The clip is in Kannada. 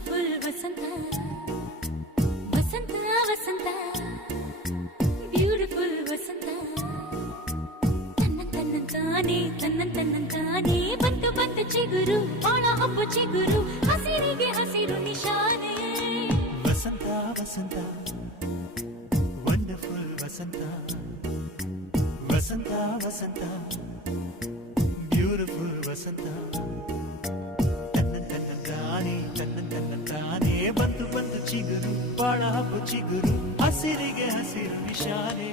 ಬ್ಯೂಟಿಫುಲ್ ವಸಂತ ವಸಂತ ವಸಂತ ಬ್ಯೂಟಿಫುಲ್ ವಸಂತ ತನ್ನಂತಾನೆ ಬಂತು ಬಂತು ಚಿಗುರು ಬಾಳ ಹಬ್ಬ ಚಿಗುರು ಹಸಿರಿಗೆ ಹಸಿರು ನಿಶಾನೆ ವಸಂತ ವಸಂತ ವಂಡರ್ಫುಲ್ ವಸಂತ ವಸಂತ ವಸಂತ ಬ್ಯೂಟಿಫುಲ್ ವಸಂತ ತನ್ನಂತಾನೆ ಬಂತು ಬಂತು ಚಿಗುರು ಬಾಳ ಹಬ್ಬ ಚಿಗುರು ಹಸಿರಿಗೆ ಹಸಿರು ನಿಶಾನೆ